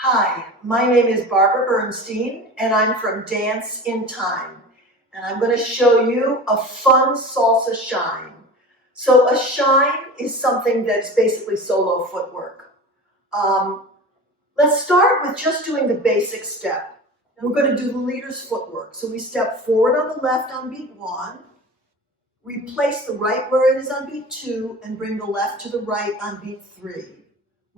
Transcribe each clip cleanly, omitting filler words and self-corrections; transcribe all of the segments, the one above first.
Hi, my name is Barb Bernstein and I'm from DanceInTime, and I'm going to show you a fun salsa shine. So a shine is something that's basically solo footwork. Let's start with just doing the basic step. We're going to do the leader's footwork. So we step forward on the left on beat 1, we place the right where it is on beat 2 and bring the left to the right on beat 3.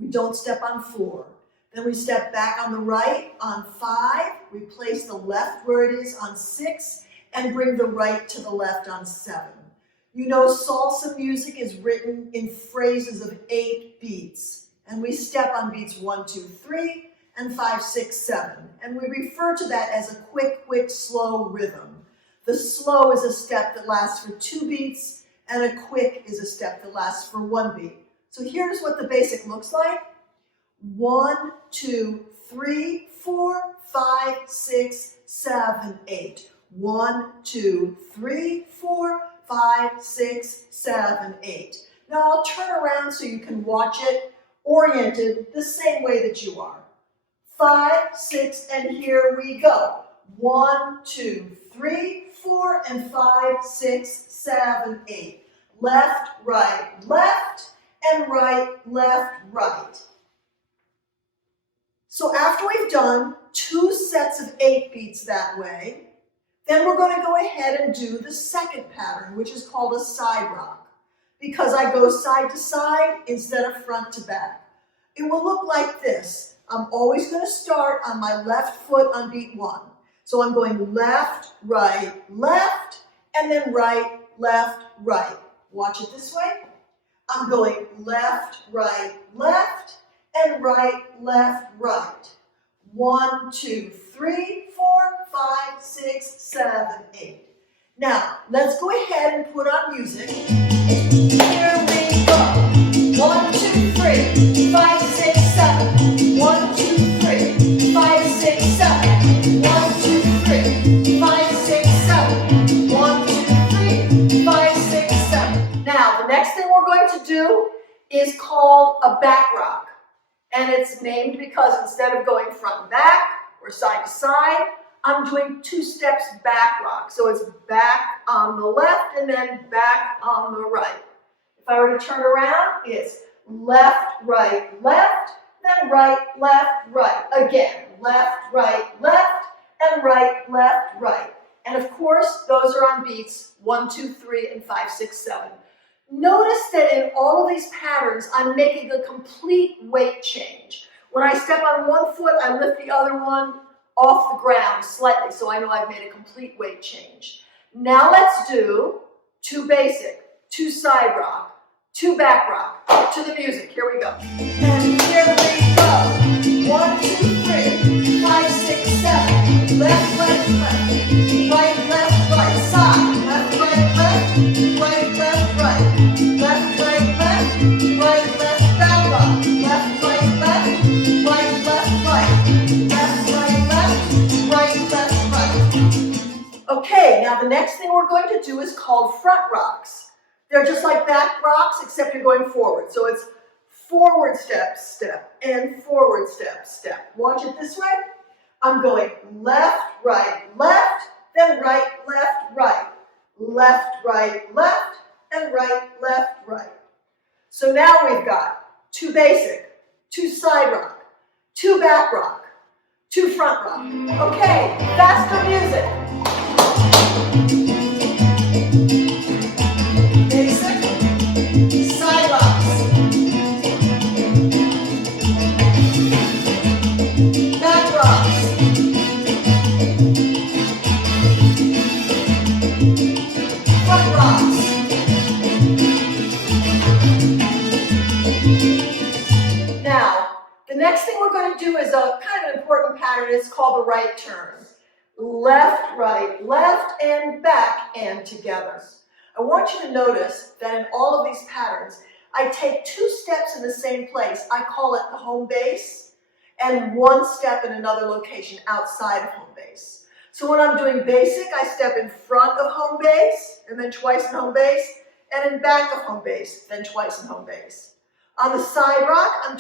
We don't step on 4. Then we step back on the right on 5, we place the left where it is on 6, and bring the right to the left on 7. You know salsa music is written in phrases of 8 beats, and we step on beats 1, 2, 3, and 5, 6, 7. And we refer to that as a quick, slow rhythm. The slow is a step that lasts for 2 beats, and a quick is a step that lasts for 1 beat. So here's what the basic looks like. 1, 2, 3, 4, 5, 6, 7, 8. 1, 2, 3, 4, 5, 6, 7, 8. Now I'll turn around so you can watch it oriented the same way that you are. 5, 6, and here we go. 1, 2, 3, 4, and 5, 6, 7, 8. Left, left, and right, left, right. So after we've done 2 sets of 8 beats that way, then we're going to go ahead and do the second pattern, which is called a side rock, because I go side to side instead of front to back. It will look like this. I'm always going to start on my left foot on beat 1. So I'm going left, left, and then right, left. Watch it this way. I'm going left, left, and right, left. 1, 2, 3, 4, 5, 6, 7, 8. Now, let's go ahead and put on music. Here we go. 1, 2, 3, 5, 6, 7. 1, 2, 3, 5, 6, 7. 1, 2, 3, 5, 6, 7. 1, 2, 3, 5, 6, 7. Now, the next thing we're going to do is called a back rock. And it's named because instead of going front and back or side to side, I'm doing 2 steps back rock. So it's back on the left and then back on the right. If I were to turn around, it's left, then right, left. Again, left, and right, left. And of course, those are on beats 1, 2, 3, and 5, 6, 7. Notice that in all of these patterns, I'm making a complete weight change. When I step on one foot, I lift the other one off the ground slightly, so I know I've made a complete weight change. Now let's do 2 basic, 2 side rock, 2 back rock, to the music. Here we go. And here we go. 1, 2, 3, 5, 6, 7. Left, right, side. Left, right, left, right, back rock. Left, right. Okay, now the next thing we're going to do is called front rocks. They're just like back rocks, except you're going forward. So it's forward step, and forward step. Watch it this way. I'm going left, then right, left. Left, and right, left. So now we've got 2 basic, 2 side rock, 2 back rock, 2 front rock. Okay, faster music. Basic, side rocks, back rocks, front rocks. Now, the next thing we're going to do is a kind of an important pattern. It's called the right turn. Left, left, and back, and together. I want you to notice that in all of these patterns, I take 2 steps in the same place. I call it the home base, and 1 step in another location outside of home base. So when I'm doing basic, I step in front of home base, and then twice in home base, and in back of home base, then twice in home base. On the side rock, I'm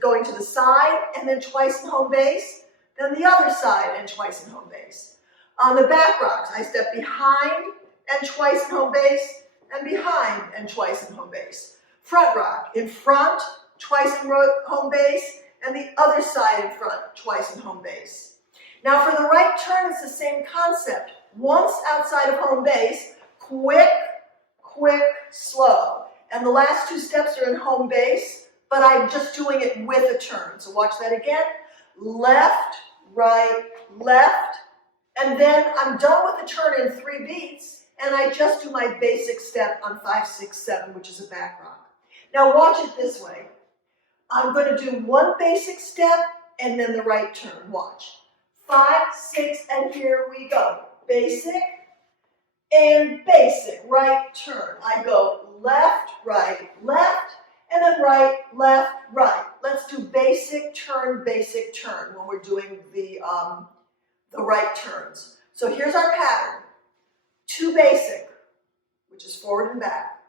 going to the side and then twice in home base, then the other side and twice in home base. On the back rocks, I step behind and twice in home base, and behind and twice in home base. Front rock, in front, twice in home base, and the other side in front, twice in home base. Now for the right turn, it's the same concept. Once outside of home base, quick, quick, slow. And the last two steps are in home base, but I'm just doing it with a turn. So watch that again. Left, right, left, and then I'm done with the turn in 3 beats, and I just do my basic step on 5, 6, 7, which is a back rock. Now watch it this way. I'm going to do one basic step and then the right turn. Watch. 5, 6, and here we go. Basic and basic. Right turn. I go left, right, left, and then right, left, right. Let's do basic turn when we're doing the right turns. So here's our pattern. 2 basic, which is forward and back.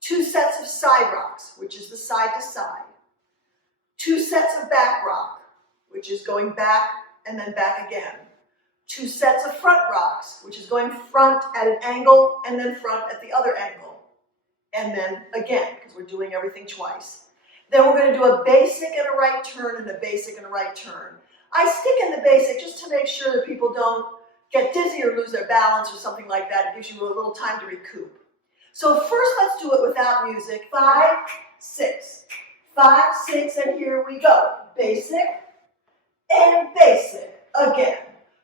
2 sets of side rocks, which is the side to side. 2 sets of back rock, which is going back and then back again. 2 sets of front rocks, which is going front at an angle and then front at the other angle. And then again, because we're doing everything twice. Then we're going to do a basic and a right turn and a basic and a right turn. I stick in the basic just to make sure that people don't get dizzy or lose their balance or something like that. It gives you a little time to recoup. So first let's do it without music. 5, 6. 5, 6, and here we go. Basic and basic. Again.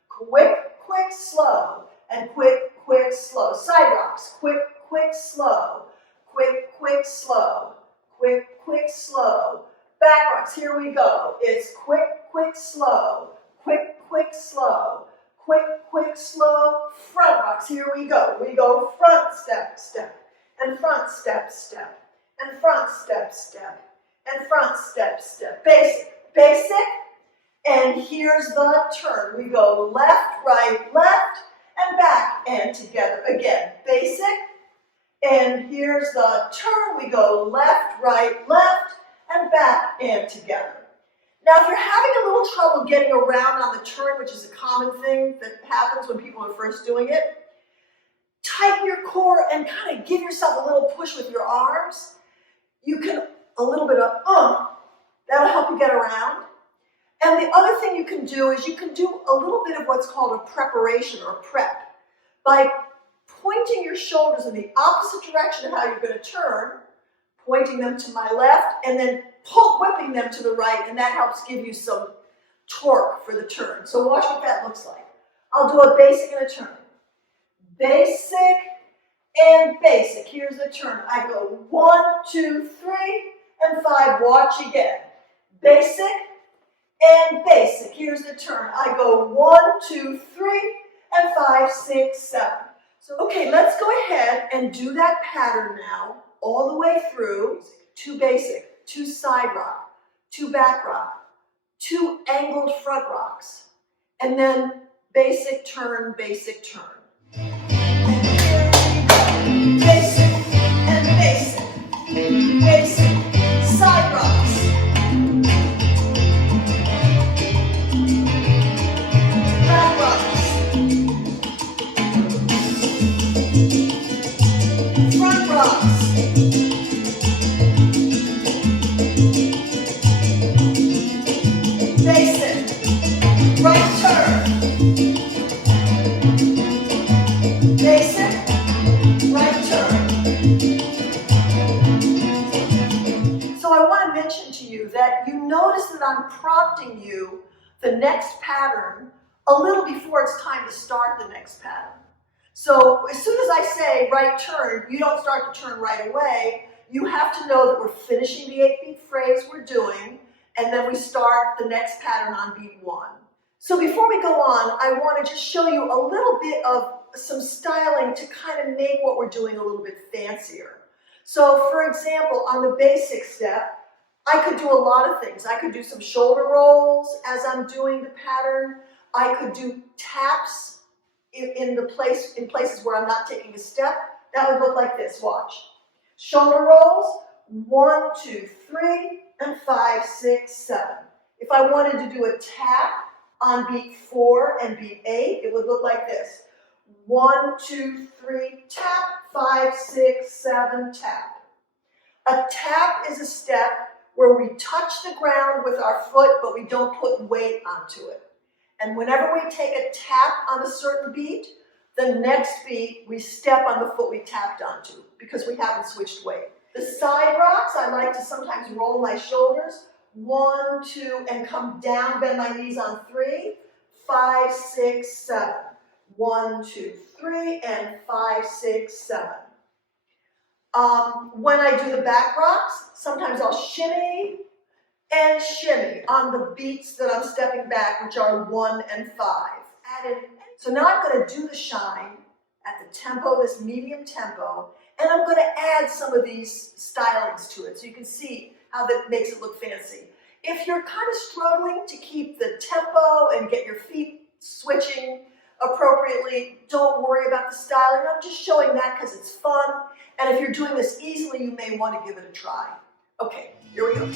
Quick, quick, slow. And quick, quick, slow. Side rocks. Quick, quick, slow. Quick, quick, slow. Quick, quick, slow. Back rocks. Here we go. It's quick, quick, slow. Quick, quick, slow. Quick, quick, slow. Front rocks. Here we go. We go front step, step. And front step, step. And front step, step. And front step, step. Basic, basic. And here's the turn. We go left, right, left, and back and together. Again, basic. And here's the turn. We go left, right, left, and back and together. Now, if you're having a little trouble getting around on the turn, which is a common thing that happens when people are first doing it, tighten your core and kind of give yourself a little push with your arms. You can, a little bit of, that'll help you get around. And the other thing you can do is you can do a little bit of what's called a preparation or prep by pointing your shoulders in the opposite direction of how you're going to turn, pointing them to my left, and then whipping them to the right, and that helps give you some torque for the turn. So watch what that looks like. I'll do a basic and a turn. Basic and basic. Here's the turn. I go 1, 2, 3, and 5. Watch again. Basic and basic. Here's the turn. I go 1, 2, 3, and 5, 6, 7. So, okay, let's go ahead and do that pattern now all the way through. 2 basic, 2 side rock, 2 back rock, 2 angled front rocks, and then basic turn, basic turn. Basic and basic, basic side rocks, back rocks, front rocks, basic, right turn, basic, right turn. So I want to mention to you that you notice that I'm prompting you the next pattern a little before it's time to start the next pattern. So as soon as I say right turn, you don't start to turn right away. You have to know that we're finishing the 8-beat phrase we're doing, and then we start the next pattern on beat 1. So before we go on, I want to just show you a little bit of some styling to kind of make what we're doing a little bit fancier. So for example, on the basic step, I could do a lot of things. I could do some shoulder rolls as I'm doing the pattern. I could do taps in places where I'm not taking a step. That would look like this, watch. Shoulder rolls, 1, 2, 3, and 5, 6, 7. If I wanted to do a tap on beat 4 and beat 8, it would look like this. 1, 2, 3, tap, 5, 6, 7, tap. A tap is a step where we touch the ground with our foot, but we don't put weight onto it. And whenever we take a tap on a certain beat, the next beat we step on the foot we tapped onto because we haven't switched weight. The side rocks, I like to sometimes roll my shoulders. 1, 2, and come down, bend my knees on 3, 5, 6, 7. 1, 2, 3, and 5, 6, 7. When I do the back rocks, sometimes I'll shimmy and shimmy on the beats that I'm stepping back, which are 1 and 5. So now I'm going to do the shine at the tempo, this medium tempo, and I'm going to add some of these stylings to it so you can see how that makes it look fancy. If you're kind of struggling to keep the tempo and get your feet switching appropriately, don't worry about the styling. I'm just showing that because it's fun. And if you're doing this easily, you may want to give it a try. Okay, here we go.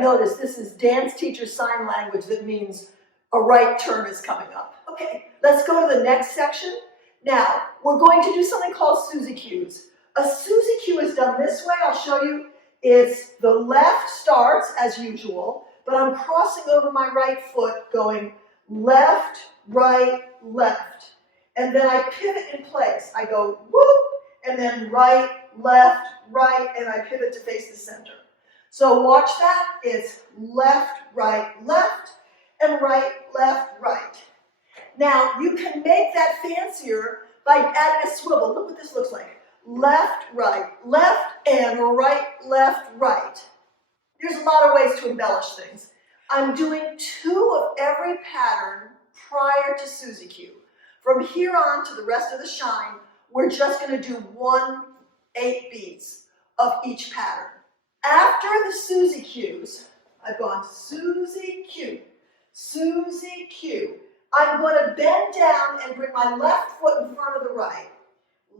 Notice this is dance teacher sign language that means a right turn is coming up. Okay, let's go to the next section. Now, we're going to do something called Suzie Qs. A Suzie Q is done this way. I'll show you. It's the left starts as usual, but I'm crossing over my right foot going left, right, left. And then I pivot in place. I go whoop, and then right, left, right, and I pivot to face the center. So watch that. It's left, left, and right, left, right. Now, you can make that fancier by adding a swivel. Look what this looks like. Left, and right, left, right. There's a lot of ways to embellish things. I'm doing 2 of every pattern prior to Suzie Q. From here on to the rest of the shine, we're just going to do 8 beats of each pattern. After the Suzie Qs, I've gone Suzie Q, Suzie Q. I'm going to bend down and bring my left foot in front of the right.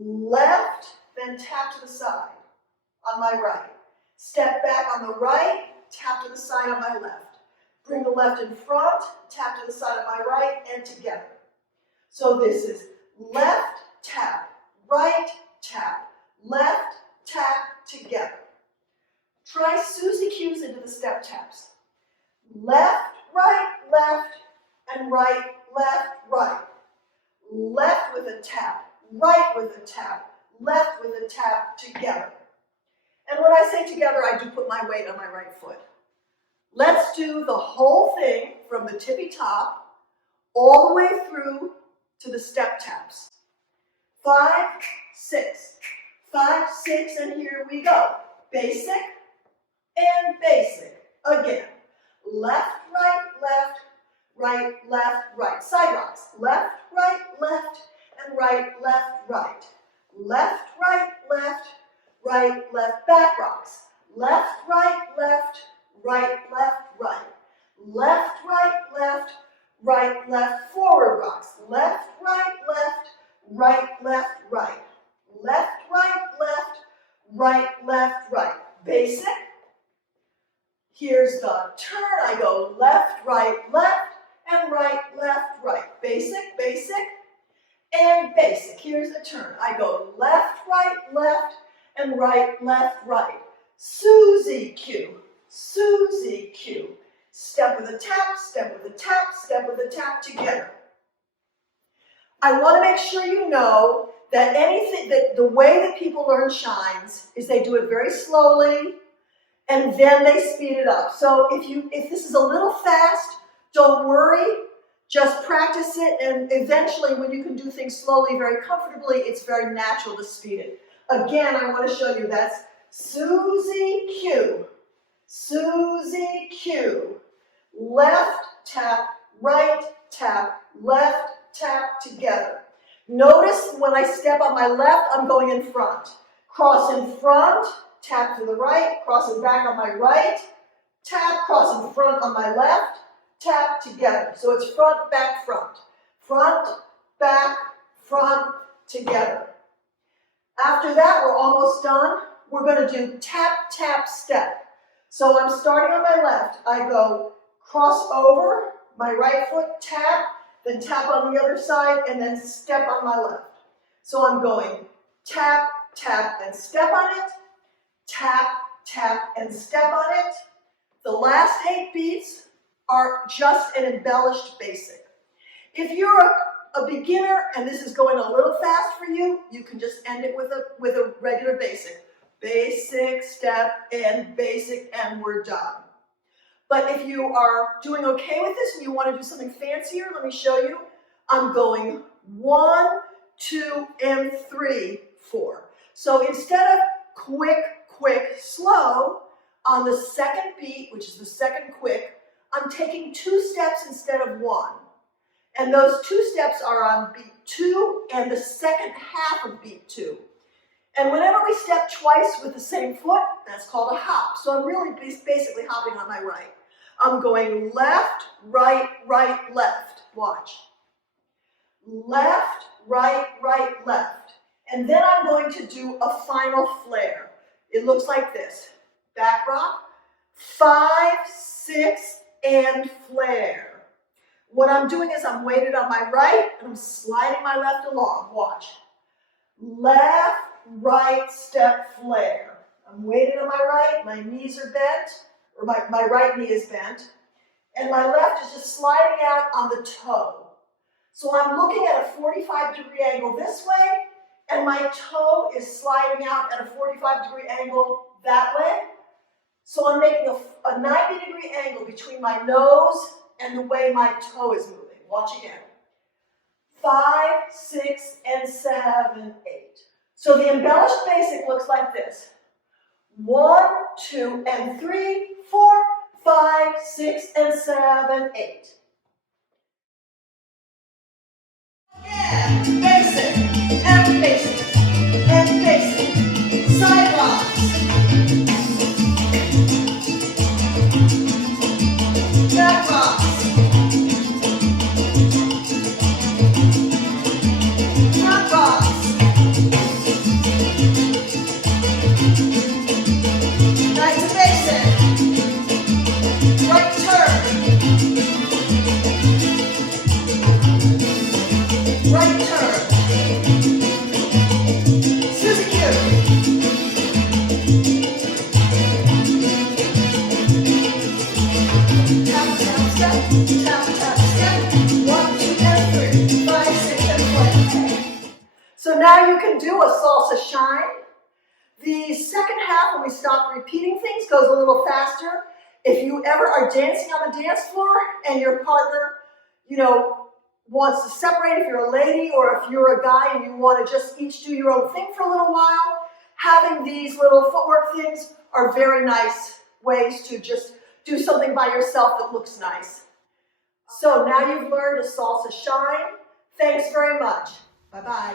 Left, then tap to the side on my right. Step back on the right, tap to the side on my left. Bring the left in front, tap to the side of my right, and together. So this is left, tap, right, tap, left, tap, together. Try Suzie Qs into the step taps. Left, and right, left, right. Left with a tap, right with a tap, left with a tap, together. And when I say together, I do put my weight on my right foot. Let's do the whole thing from the tippy top all the way through to the step taps. 5, 6, 5, 6, and here we go. Basic and basic. Again, left, right. Side rocks. Left, and right, right. Left, right. Back rocks. Left, right. Left, right. Left, right. Forward rocks. Left, right. Left, right. Basic. Here's the turn. I go left, and right, left, right. Basic, and basic. Here's the turn. I go left, and right, left, right. Suzie Q, Suzie Q. Step with a tap, step with a tap, step with a tap, together. I want to make sure you know that the way that people learn shines is they do it very slowly, and then they speed it up. So if this is a little fast, don't worry. Just practice it, and eventually when you can do things slowly, very comfortably, it's very natural to speed it. Again, I want to show you that's Suzie Q. Suzie Q. Left tap, right tap, left tap together. Notice when I step on my left, I'm going in front. Cross in front, tap to the right, crossing back on my right, tap, cross in front on my left, tap together. So it's front, back, front. Front, back, front, together. After that, we're almost done. We're going to do tap, tap, step. So I'm starting on my left. I go cross over, my right foot, tap, then tap on the other side, and then step on my left. So I'm going tap, tap, and step on it, tap, tap, and step on it. The last 8 beats are just an embellished basic. If you're a beginner and this is going a little fast for you, you can just end it with a regular basic. Basic, step, and basic, and we're done. But if you are doing okay with this and you want to do something fancier, let me show you. I'm going 1, 2, and 3, 4. So instead of quick, quick, slow, on the second beat, which is the second quick, I'm taking 2 steps instead of 1. And those 2 steps are on beat 2 and the second half of beat 2. And whenever we step twice with the same foot, that's called a hop. So I'm really basically hopping on my right. I'm going left, right, right, left. Watch. Left, right, right, left. And then I'm going to do a final flare. It looks like this. Back rock, 5, 6, and flare. What I'm doing is I'm weighted on my right, and I'm sliding my left along. Watch. Left, right, step, flare. I'm weighted on my right, my knees are bent, or my right knee is bent, and my left is just sliding out on the toe. So I'm looking at a 45-degree angle this way, and my toe is sliding out at a 45-degree angle that way. So I'm making a 90-degree angle between my nose and the way my toe is moving. Watch again. 5, 6, and 7, 8. So the embellished basic looks like this. 1, 2, and 3, 4, 5, 6, and 7, 8. Again, basic, and basic, and basic. Side rocks. Back rocks. Front rocks. Back to basic. Right turn. Right turn. Suzie Q. Tap, tap, step. Tap, tap, step. 1, 2, and 3. 5, 6, and 20. So now you can do a salsa shine. The second half, when we stop repeating things, goes a little faster. If you ever are dancing on the dance floor and your partner, wants to separate, if you're a lady or if you're a guy and you want to just each do your own thing for a little while, having these little footwork things are very nice ways to just do something by yourself that looks nice. So now you've learned a salsa shine. Thanks very much. Bye-bye.